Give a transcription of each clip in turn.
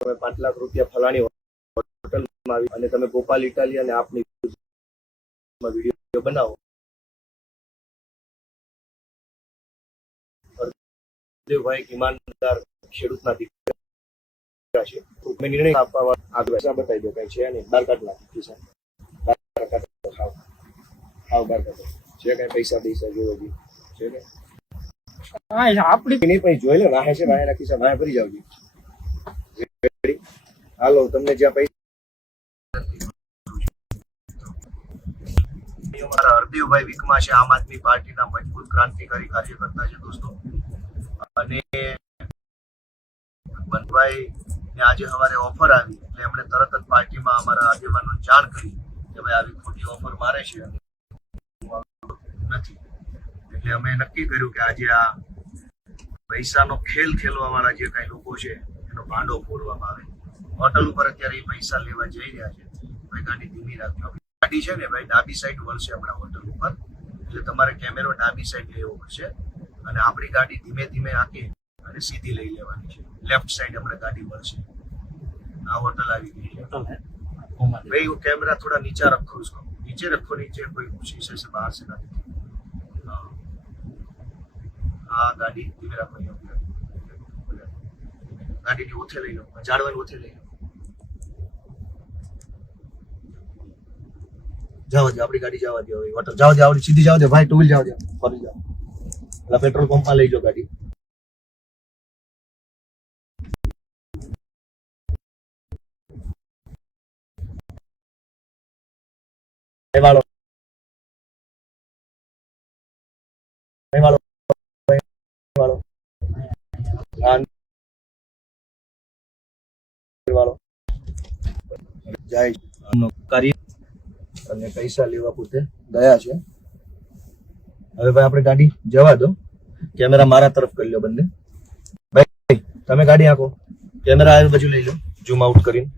તમે 5 લાખ રૂપિયા ફલાણી હોટલમાં આવી અને તમે ગોપાલ ઇટાલી અને આપની વિડીયો બનાવો, હરદેવભાઈ ઈમાનદાર ખેડૂતના દીકરા છે. મેં નિર્ણય આપવા આગળ બતાવી દો, કઈ છે નહીં, બાર કાઢ નાખી છે, બાર કાઢો છે, કઈ પૈસા જોવો છે કે આપડી નહીં પણ જોઈ લો, વાહે છે વાહે રાખી છે, વાહે ભરી જાવ. હાલો, તમને જ્યાં પૈસા હરદેવભાઈ વિકમા છે, આમ આદમી પાર્ટીના મજબૂત ક્રાંતિકારી કાર્યકર્તા છે દોસ્તો. અને બનભાઈ ને આજે સવારે ઓફર આવી એટલે એમણે તરત જ પાર્ટીમાં અમારા આગેવાનો જાણ કરી કે ભાઈ આવી ખોટી ઓફર મારે છે નથી. એટલે અમે નક્કી કર્યું કે આજે આ પૈસાનો ખેલ ખેલવા વાળા જે કઈ લોકો છે એનો ભાંડો ફોડવામાં આવે. હોટલ ઉપર અત્યારે એ પૈસા લેવા જઈ રહ્યા છે. ભાઈ ગાડી ધીમી રાખજો. ગાડી છે ને ભાઈ ડાબી સાઈડ વળશે હમણાં હોટલ ઉપર, એટલે તમારે કેમેરો ડાબી સાઈડ લેવો પડશે અને આપણી ગાડી ધીમે ધીમે આંકી અને સીધી લઈ લેવાની છે. લેફ્ટ સાઈડ હમણાં ગાડી વળશે. આ હોટલ આવી ગઈ છે ભાઈ. कैमरा थोड़ा नीचा रखो, उसको नीचे रखो, नीचे कोई शीशे से बाहर से ना दिखे. हाँ गाड़ी धीमे रखो, गाड़ी की ओथे लई लो, झाड़वानी ओथे लई लो. जाओ अपनी गाड़ी जावा दो, होटल जाओ दे, आवड़ी सीधी जाओ दे भाई, टू व्हील जाओ दे, फरी जाओ એટલે પેટ્રોલ પંપમાં લઈ જાઓ ગાડી. વાળો વાળો વાળો વાળો જાય કાર્ય અને પૈસા લેવા પોતે ગયા છે. હવે ભાઈ આપણે ગાડી જવા દો, કેમેરા મારા તરફ કરી લો બંને. ભાઈ તમે ગાડી આંકો, કેમેરા આ બાજુ લઈ લો, ઝૂમ આઉટ કરીને.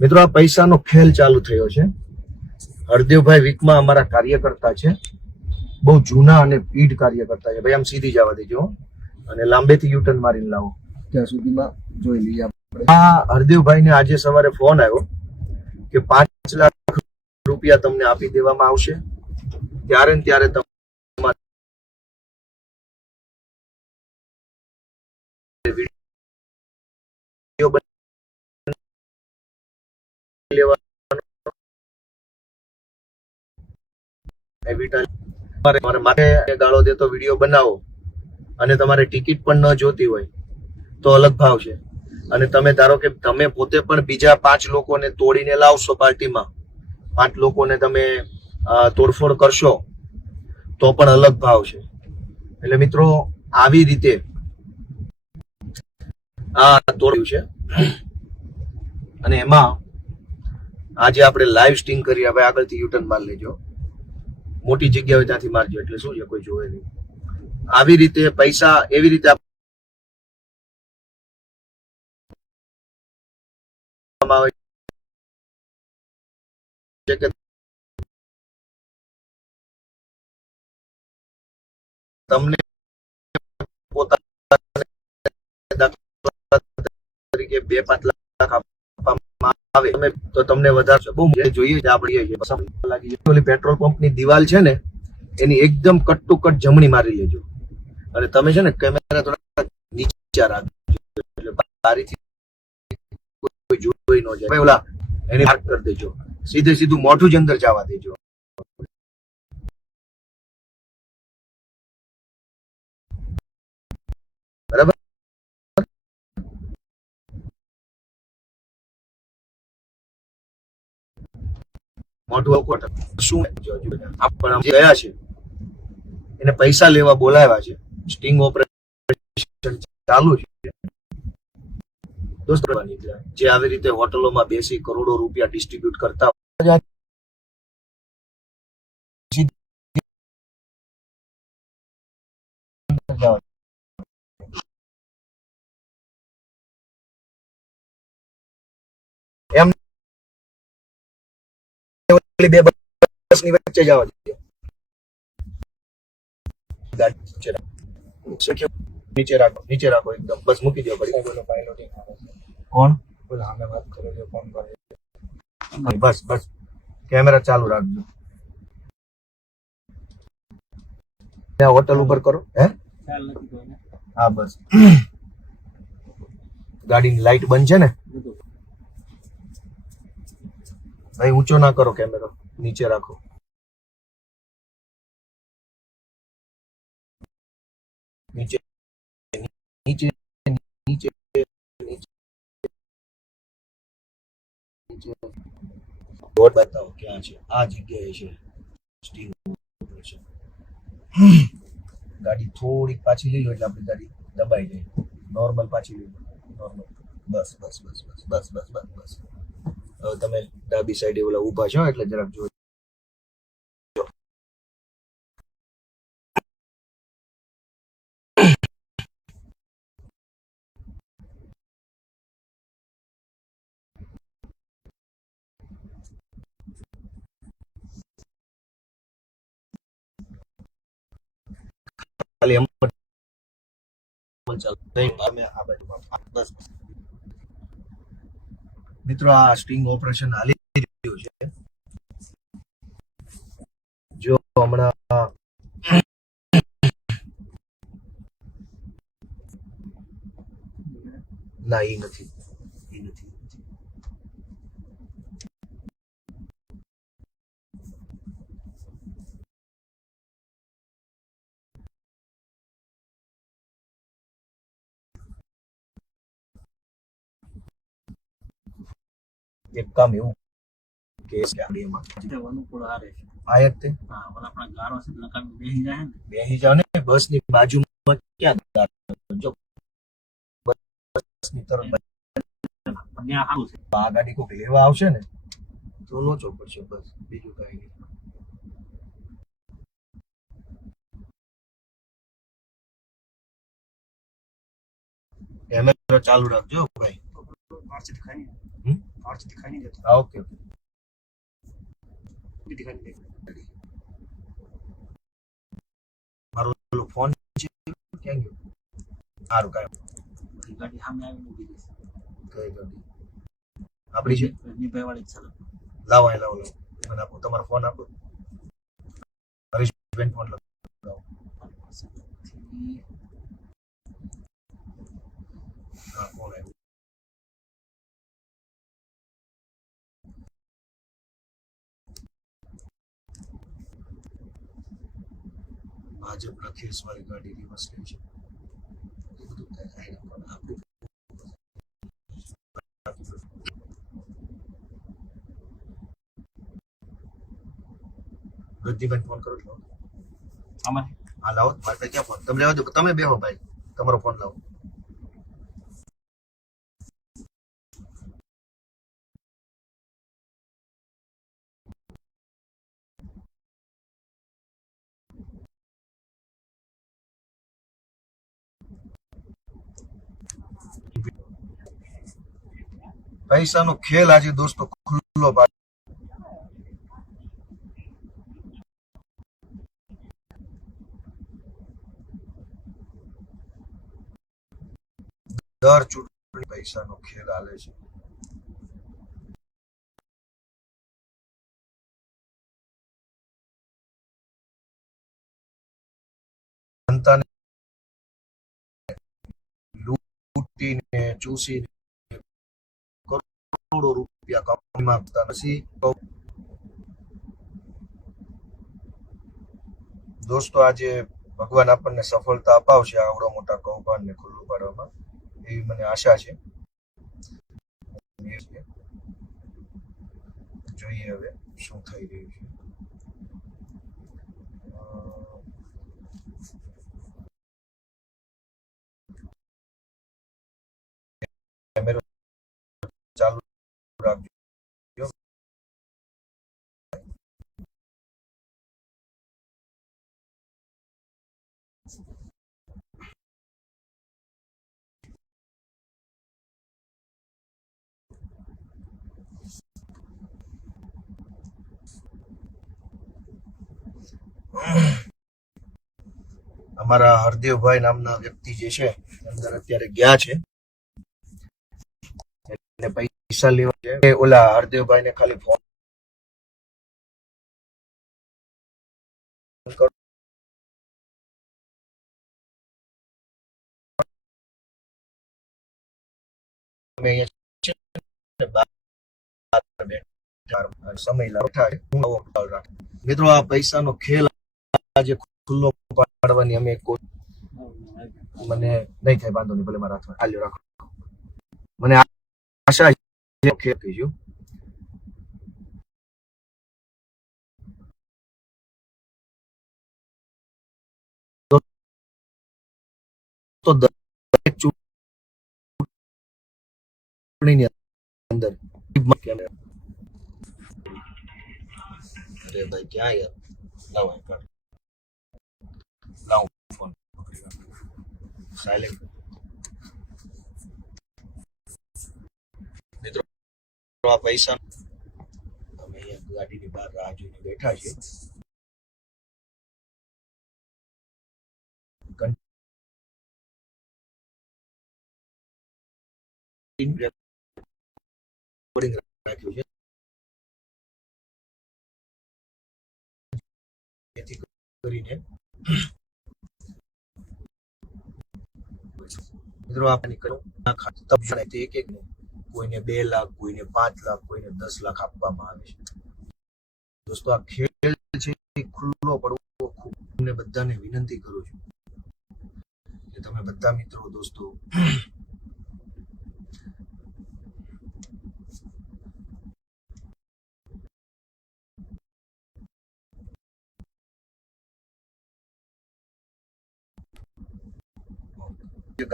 મિત્રો આ પૈસાનો ખેલ ચાલુ થયો છે. હરદેવભાઈ વિકમા અમારા કાર્યકર્તા છે, બહુ જૂના અને પીઢ કાર્યકર્તા છે. ભાઈ આમ સીધી જવા દેજો અને લાંબેથી યુટર્ન મારીને લાવો, ત્યાં સુધીમાં જોઈ લઈએ આપણે. આ હરદેવભાઈ ને આજે સવારે ફોન આવ્યો કે 5 લાખ રૂપિયા તમને આપી દેવામાં આવશે, ત્યારે ને ત્યારે ગાળો દેતો વિડીયો બનાવો અને તમારે ટિકિટ પણ ન જોતી હોય તો અલગ ભાવ છે. અને તમે ધારો કે તમે પોતે પણ બીજા 5 લોકોને તોડીને લાવશો, પાર્ટીમાં 5 લોકોને તમે તોડફોડ કરશો તો પણ અલગ ભાવ છે. એટલે મિત્રો આવી રીતે આ તોડ્યું છે અને એમાં આજે આપણે લાઈવ સ્ટિંગ કરી. હવે આગળથી યુટર્ન માર લેજો, મોટી જગ્યા હોય ત્યાંથી મારજો, એટલે શું છે કોઈ જોવે નહીં. આવી રીતે પૈસા એવી રીતે આવે છે કે તમને પોતાના તરીકે 2-5 લાખ આપવામાં આવે તો તમને વધારે બહુ જોઈએ છે. આપણે પેટ્રોલ પંપની દિવાલ છે ને એની એકદમ કટ ટુ કટ જમણી મારી લેજો અને તમે છે ને કેમેરા થોડા નીચે રાખજો, એટલે બારીથી કોઈ જોઈ ન જાય. ઓલા એની માર્ક કરી દેજો, સીધું મોઢું જ અંદર જવા દેજો. બરાબર, મોઢું શું આપણે ગયા છે એને પૈસા લેવા બોલાવ્યા છે. સ્ટિંગ ઓપરેશન ચાલુ છે દોસ્તો. જે આવી રીતે હોટલોમાં બેસી કરોડો રૂપિયા ડિસ્ટ્રીબ્યુટ કરતા એમ 2 બસની વચ્ચે જવા દે. નીચે રાખો એકદમ, બસ મૂકી દો. કોણ સામે વાત કરે છે ફોન કરે બસ બસ કેમેરા ચાલુ રાખજો. ત્યાં હોટલ ઉપર કરો. હે ખ્યાલ નથી કોઈને હા બસ ગાડીની લાઈટ બંધ છે ને બધું ભાઈ? ઊંચો ના કરો કેમેરો, નીચે રાખો. નીચે નીચે નીચે નીચે બોર્ડ બતાવો ક્યાં છે. આ જગ્યાએ છે સ્ટીમ ઓપરેશન. ગાડી થોડીક પાછી લઈ લો એટલે આપણી ગાડી દબાઈ જાય. નોર્મલ પાછી લઈ લો, નોર્મલ. બસ બસ બસ બસ બસ બસ બસ બસ. હવે તમે ડાબી સાઈડે ઓલા ઊભા છો એટલે જરાક જોજો. ખાલી એમ ચાલો. અમે આ બાજુ બસ. મિત્રો આ સ્ટિંગ ઓપરેશન હાલી રહ્યું છે. જો હમણાં ના એ નથી, એ નથી. એક કામ એવું કે ગાડીમાં અનુકૂળ હારે છે આયત તે હા ઓલા આપણા ગારો છે લકાન બેસી જાય ને બેસી જાવ ને બસ ની બાજુમાં. ક્યાં જો બસ ની તરફ પણ ત્યાં સારું છે આ ગાડી કોઈક લેવા આવશે ને તો લોચો પડશે. બસ બીજું કઈ નહીં. કેમેરો ચાલુ રાખજો ભાઈ. મારથી દિખાઈ હમ? મારથી દિખાઈ નહીં દેતો હા ઓકે ઓકે. દિખાઈ નહીં દેતો મારો પેલો ફોન છે ક્યાં ગયો? સારું કાંઈ બધી ગાડી સામે આવીને ઊભી રહેશે કઈ ગાડી આપણી છે? રજનીભાઈ વાળી જ ચાલે લાવો અહીં લાવો લાવો. મને આપો તમારો ફોન આપો. હરીશબેન ફોન લગાવો. હા ફોન આવ્યો. ભાજપના ખેસવાળી ગાડી રિવર્સ લે છે. એ બધું થાય પણ આપણું ગદ્દીબેન ફોન કરો લાવો. આમાં હા લાવો. મારે ક્યાં ફોન? તમે લેવા દો. તમે બેહો ભાઈ, તમારો ફોન લાવો. પૈસાનો ખેલ આજે દોસ્તો ખુલ્લો પાડ. દર ચૂંટણી પૈસાનો ખેલ હાલે છે. જનતાને લૂંટીને ચૂસીને કરોડો રૂપિયા કમાઈ માંગતા નથી. દોસ્તો આજે ભગવાન આપણને સફળતા અપાવશે આવડો મોટા કૌભાંડને ખુલ્લું પાડવામાં, એવી મને આશા છે. જોઈએ હવે શું થઈ રહ્યું છે. કેમેરો ચાલુ રાખજો. અમારા હરદેવભાઈ નામના વ્યક્તિ જે છે અંદર અત્યારે ગયા છે. ને પૈસા લેવા છે એ ઓલા હરદેવભાઈ ને ખાલી ફોન કરો. અમે અહીંયા છે ને બહાર બેઠા સમય લાવતા હું આવો ખ્યાલ રાખું. મિત્રો આ પૈસાનો ખેલ આજે ખુલ્લો પાડવાની અમે મને નહીં થાય વાંધો નહીં ભલે મારા હાથમાં ખાલી રાખો. મને આશા છે ખેલ કહીશું તો દરેક ચૂંટણીની અંદર અરે ભાઈ ક્યાં યાર લાવો લાવો ફોન સાયલેન્ટ. મિત્રો આ પૈસા અમે અહીંયા ગાડીની બહાર રાહ જોઈને બેઠા છીએ. રેકોર્ડિંગ રાખ્યું છે જેથી કરીને મિત્રો આપણે એક એક કોઈને 2 લાખ કોઈને 5 લાખ કોઈને 10 લાખ આપવામાં આવે છે. દોસ્તો આ ખેલ છે એ ખુલ્લો પડવો ખૂબ તમને બધાને વિનંતી કરું છું કે તમે બધા મિત્રો દોસ્તો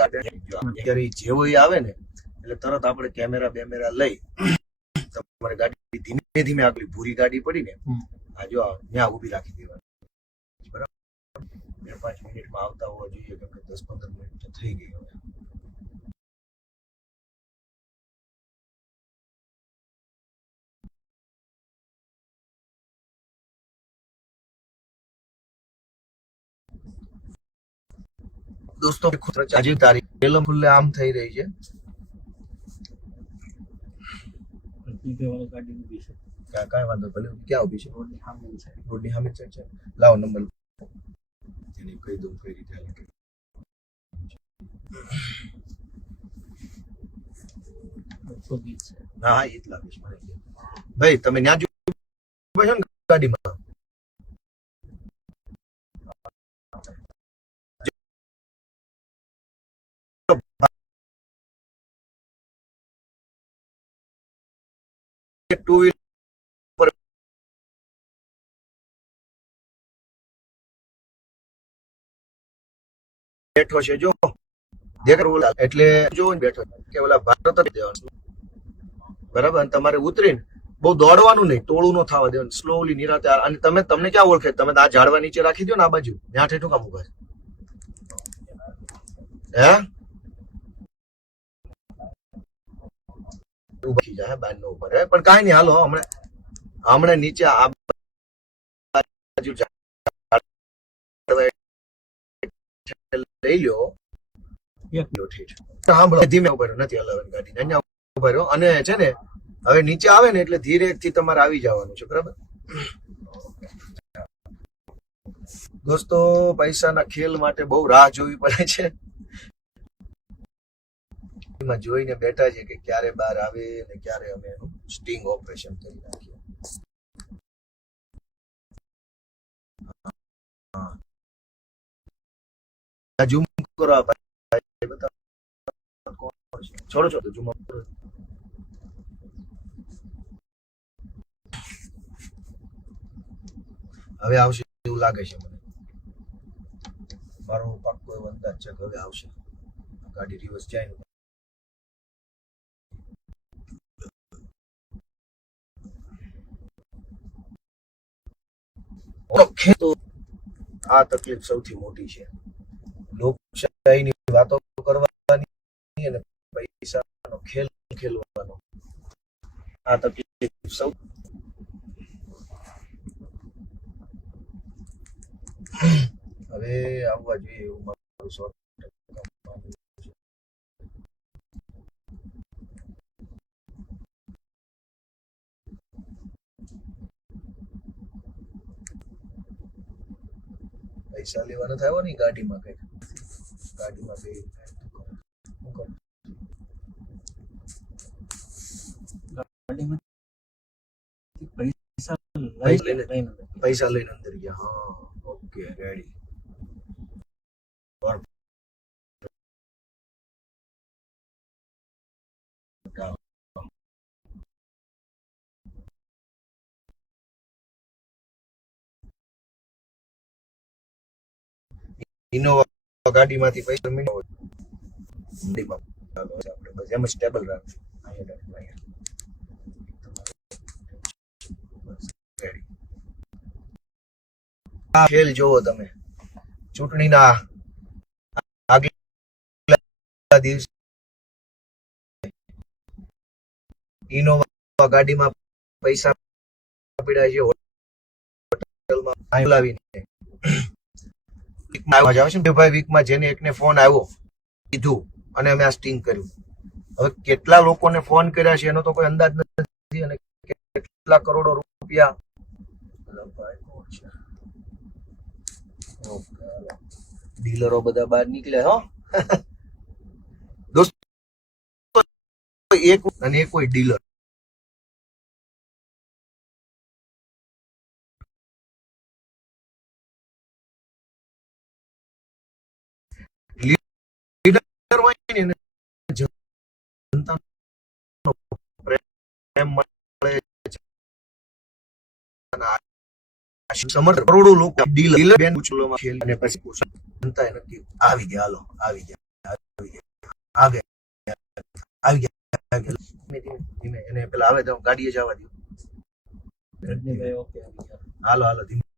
અત્યારે જેવો આવે ને એટલે તરત આપણે કેમેરા બેમેરા લઈ તમારે ગાડી ધીમે ધીમે આગળ ભૂરી ગાડી પડી ને આ જો ત્યાં ઉભી રાખી દેવાની બરાબર. 2-5 મિનિટમાં આવતા હોવા જોઈએ કેમ કે 10-15 મિનિટ તો થઈ ગઈ હવે. દોસ્તો આજે તારીખ પેલો ખુલ્લે આમ થઈ રહી છે. ગાડી ઊભી છે કાંઈ વાંધો ભલે ક્યાં ઉભી છે રોડની સામે છે. રોડની સામે છે. લાવો નંબર એને કહી દઉં કઈ રીતે હાલે. ના હા એ જ લાગે છે મને. ભાઈ તમે ત્યાં ઉભા છો ને ગાડીમાં ટુ વ્હીલર બેઠો છે જો દેખાય એટલે જો બેઠો કે ઓલા ભારત દેવાનું બરાબર. અને તમારે ઉતરીને બહુ દોડવાનું નહીં, ટોળું ન થવા દેવાનું, સ્લોલી નિરાતે. અને તમને ક્યાં ઓળખે તમે આ ઝાડવા નીચે રાખી દો ને આ બાજુ ત્યાં ઠેઠું કામ ઉભા હે ઉભી જાય બાર નો ઉપર હે પણ કાંઈ નહીં હાલો હમણાં નીચે આ બાજુ લઈ લ્યો ધીમે ઉભા રહ્યો નથી હલાવવાની ગાડી અહીંયા ઉભા રહ્યો. અને છે ને હવે નીચે આવે ને એટલે ધીરે થી તમારે આવી જવાનું છે બરાબર. દોસ્તો પૈસાના ખેલ માટે બહુ રાહ જોવી પડે છે. એમાં જોઈને બેઠા છે કે ક્યારે બહાર આવે ને ક્યારે અમે એનું સ્ટિંગ ઓપરેશન કરી નાખીએ. ઝૂમ કરો ભાઈ બતાવો કોણ છે. છોડો છો તો ઝૂમ કરો. હવે આવશે એવું લાગે છે મને. મારો પાક્કો એવો અંદાજ છે કે હવે આવશે. ગાડી રિવર્સ જાય ને તો આ તકલીફ સૌથી મોટી છે. લોકશાહીની વાતો કરવાની અને પૈસાનો ખેલ ખેલવાનો આ તકલીફ સૌ હવે આવવા જોઈએ એવું મારું 100% પૈસા લેવા નથી આવ્યો ને ગાડીમાં કઈ ગાડીમાં બે ગાડીમાં પૈસા લઈને અંદર ગયા હા ઓકે રેડી ઇનોવા ગાડીમાંથી પૈસા મેળવો ગાડીમાં આપણે બસ એમ સ્ટેબલ રાખજો આ ખેલ જોવો તમે ચૂંટણીના આગલા દિવસે ઇનોવા ગાડીમાં પૈસા પીડા છે હોટલમાં બોલાવીને ભાઈ વીકમાં જેને એકને ફોન આવ્યો કીધું અને અમે આ સ્ટિંગ કર્યું હવે કેટલા લોકોને ફોન કર્યા છે એનો તો કોઈ અંદાજ નથી અને કેટલા કરોડો રૂપિયા ડીલરો બધા બહાર નીકળ્યા હો દોસ્તો એક અને એક કોઈ ડીલર સમર્થ કરોડો લોકો ડીલર બેન ઉછલોમાં ખેલ અને પછી જનતાએ નક્કી આવી ગયા હાલો આવી ગયા ધીમે એને પેલા આવે તો ગાડીએ જવા દો ઓકે હાલો હાલો ધીમે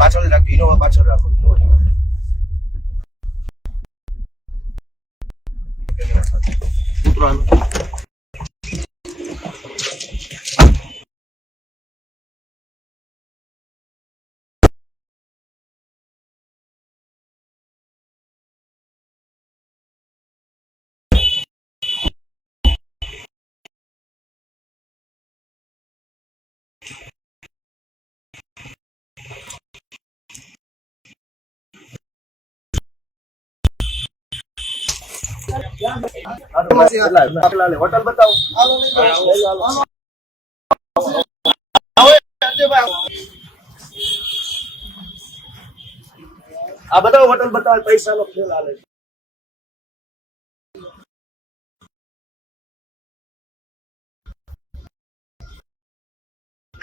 પાછળ રાખજો ઇનોવા પાછળ રાખો ઉતરવાનું હોટલ બતાવો આ બતાવો હોટલ બતાવો પૈસા નો ખેલ હાલે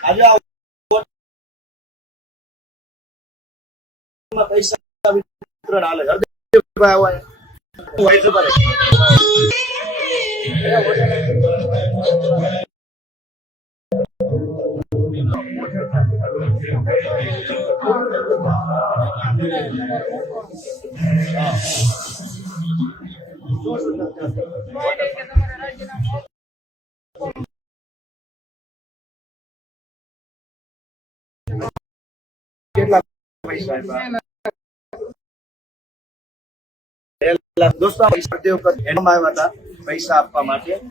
આજે પૈસા વિતરણ હાલે હરદેવભાઈ કેટલા પૈસા દોસ્તો એનામાં આવ્યા હતા પૈસા આપવા માટે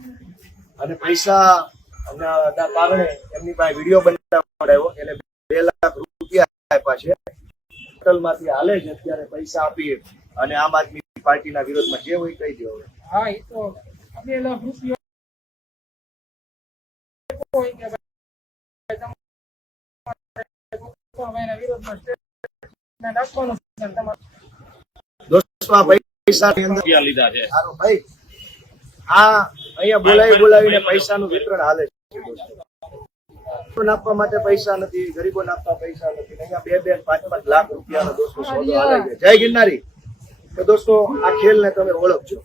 અને પૈસા ના કારણે એમની પાસે વિડીયો બનાવડાવ્યો એટલે 2 લાખ રૂપિયા આપ્યા છે હોટલમાંથી હાલે છે અત્યારે પૈસા આપી અને આમ આદમી પાર્ટીના વિરોધમાં જે હોય કહી દો હા એ તો 2 લાખ રૂપિયા દોસ્તો આ પૈસા લીધા છે સારું ભાઈ આ અહીંયા બોલાવીને પૈસાનું વિતરણ હાલે છે દોસ્તો નાખવા માટે પૈસા નથી ગરીબો નાખવા પૈસા નથી અહીંયા 2-5 લાખ રૂપિયાનો દોસ્તો સોદો હાલે છે જય ગિરનારી તો દોસ્તો આ ખેલને તમે ઓળખજો